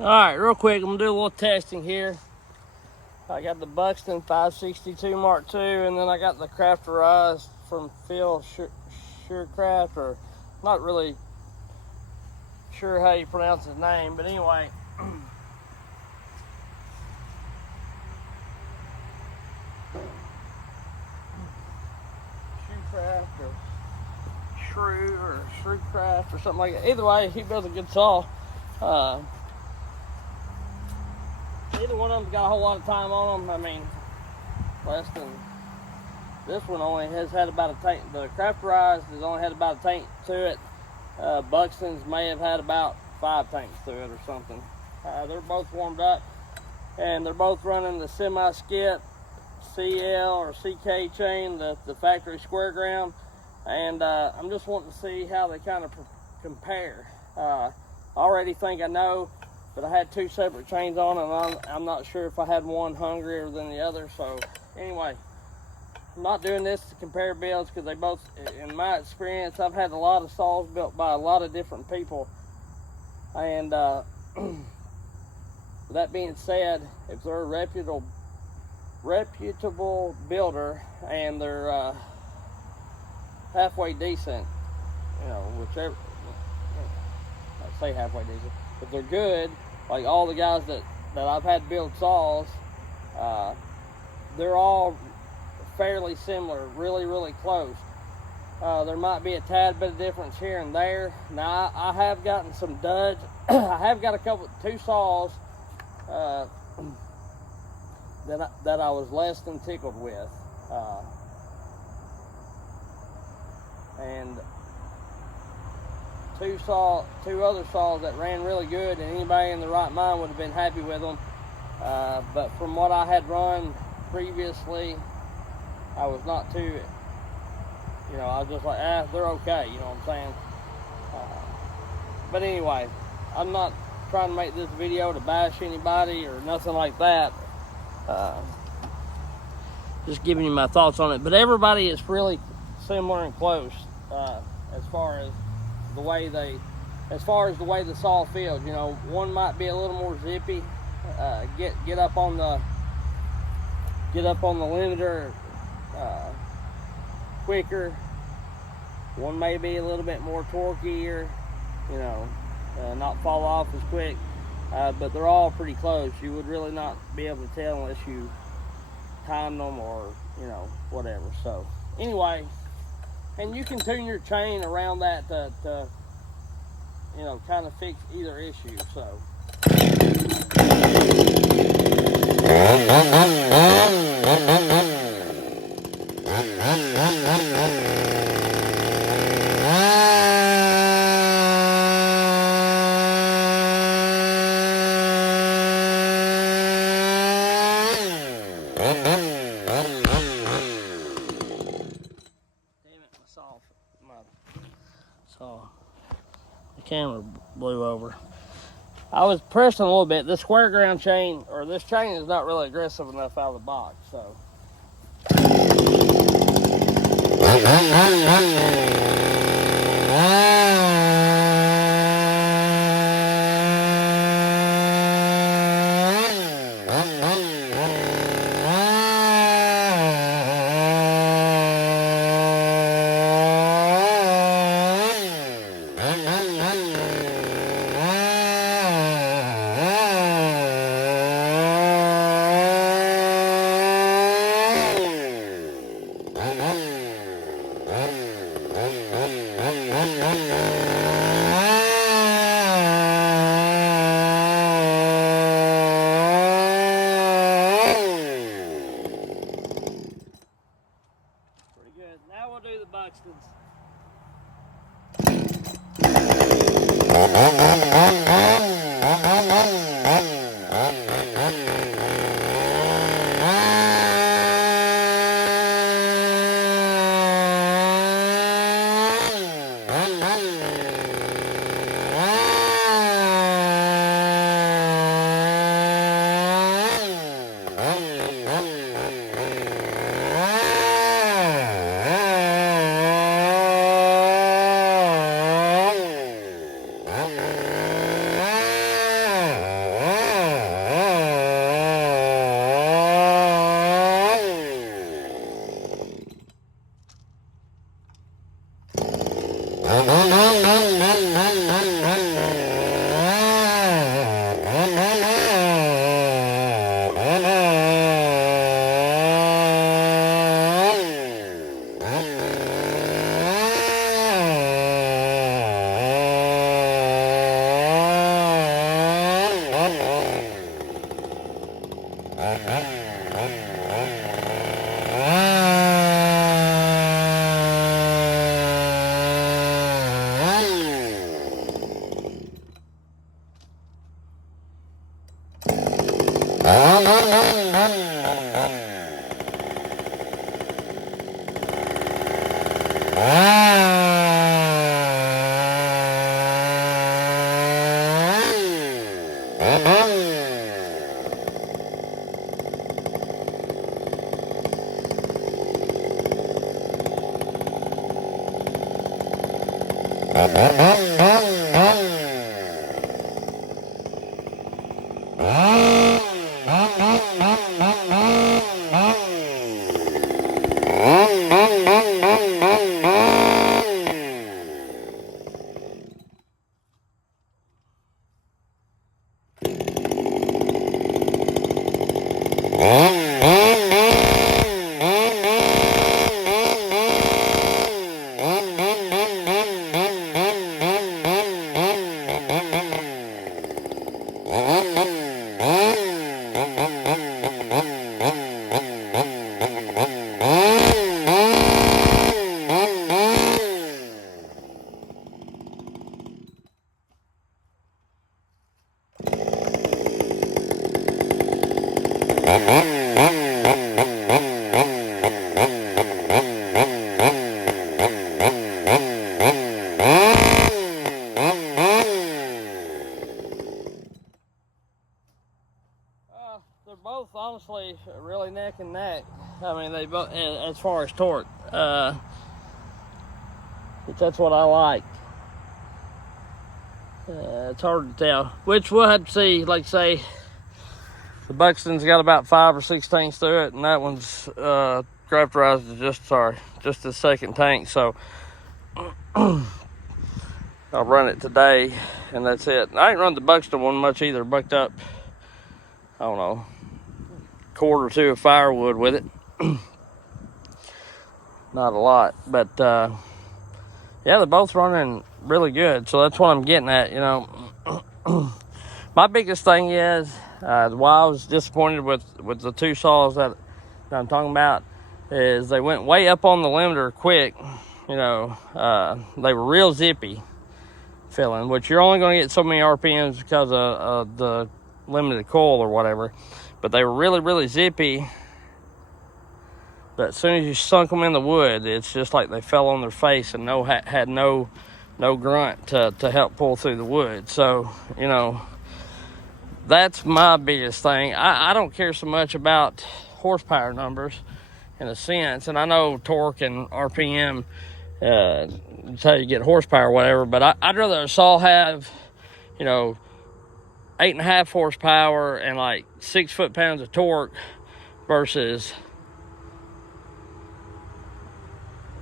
Alright, real quick, I'm going to do a little testing here. I got the Buxton 562 Mark II, and then I got the Krafterized from Phil Surecraft, or not really sure how you pronounce his name, but anyway. Shrew-craft or something like that. Either way, he builds a good saw. Either one of them's got a whole lot of time on them. I mean, less than this one only has had about a tank. The Krafterized has only had about a tank to it. Buxton's may have had about 5 tanks to it or something. They're both warmed up, and they're both running the semi-skip CL or CK chain, the factory square ground. And I'm just wanting to see how they kind of compare. I already think I know, but I had 2 separate chains on, and I'm not sure if I had one hungrier than the other. So anyway, I'm not doing this to compare builds, because they both, in my experience, I've had a lot of saws built by a lot of different people. And with that being said, if they're a reputable builder and they're halfway decent, whichever, I say halfway decent, if they're good, like all the guys that I've had build saws, they're all fairly similar, really close. There might be a tad bit of difference here and there. Now I have gotten some duds. I have got 2 saws that I was less than tickled with, and 2 other saws that ran really good, and anybody in the right mind would have been happy with them. But from what I had run previously, I was not too, I was just like, they're okay, you know what I'm saying? But anyway, I'm not trying to make this video to bash anybody or nothing like that. Just giving you my thoughts on it. But everybody is really similar and close, as far as the way the saw feels. One might be a little more zippy, get up on the limiter quicker. One may be a little bit more torqueier, not fall off as quick, but they're all pretty close. You would really not be able to tell unless you time them or whatever. So anyway, and you can tune your chain around that to kind of fix either issue. So the camera blew over. I was pressing a little bit. This square ground chain, or this chain, is not really aggressive enough out of the box, so. They're both honestly really neck and neck. I mean, they both, as far as torque, which that's what I like. It's hard to tell, which we'll have to see. Like say, the Buxton's got about 5 or 6 tanks through it, and that one's Krafterized is just the second tank. So I'll run it today, and that's it. I ain't run the Buxton one much either. Bucked up, I don't know, quart or two of firewood with it. Not a lot, but yeah, they're both running really good. So that's what I'm getting at, you know. My biggest thing is why I was disappointed with the 2 saws that I'm talking about is they went way up on the limiter quick. You know, they were real zippy filling, which you're only going to get so many RPMs because of the limited coil or whatever. But they were really, really zippy. But as soon as you sunk them in the wood, it's just like they fell on their face and had no grunt to help pull through the wood. So, you know, that's my biggest thing. I don't care so much about horsepower numbers in a sense. And I know torque and RPM is how you get horsepower or whatever. But I'd rather a saw have, you know, 8.5 horsepower and like 6 foot-pounds of torque versus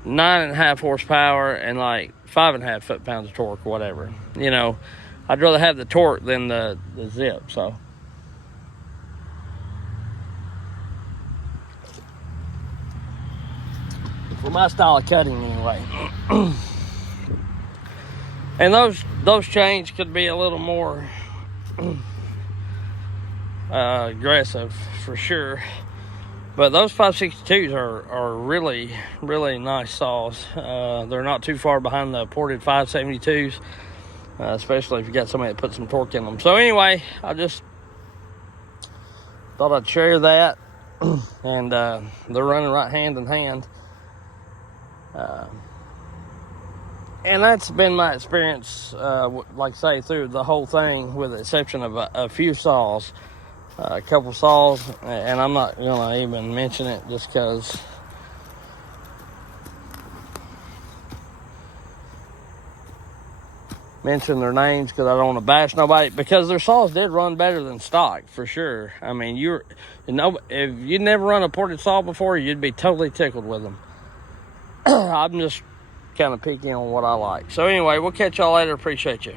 9.5 horsepower and like 5.5 foot-pounds of torque or whatever. You know, I'd rather have the torque than the zip. So for my style of cutting anyway. And those chains could be a little more aggressive for sure. But those 562s are really, really nice saws. They're not too far behind the ported 572s, especially if you got somebody that puts some torque in them. So anyway, I just thought I'd share that. And they're running right hand in hand. And that's been my experience, like I say, through the whole thing, with the exception of a few saws. A couple saws, and I'm not gonna even mention it just because mention their names, because I don't want to bash nobody, because their saws did run better than stock for sure. I mean, if you'd never run a ported saw before, you'd be totally tickled with them. I'm just kind of picky on what I like. So anyway, we'll catch y'all later. Appreciate you.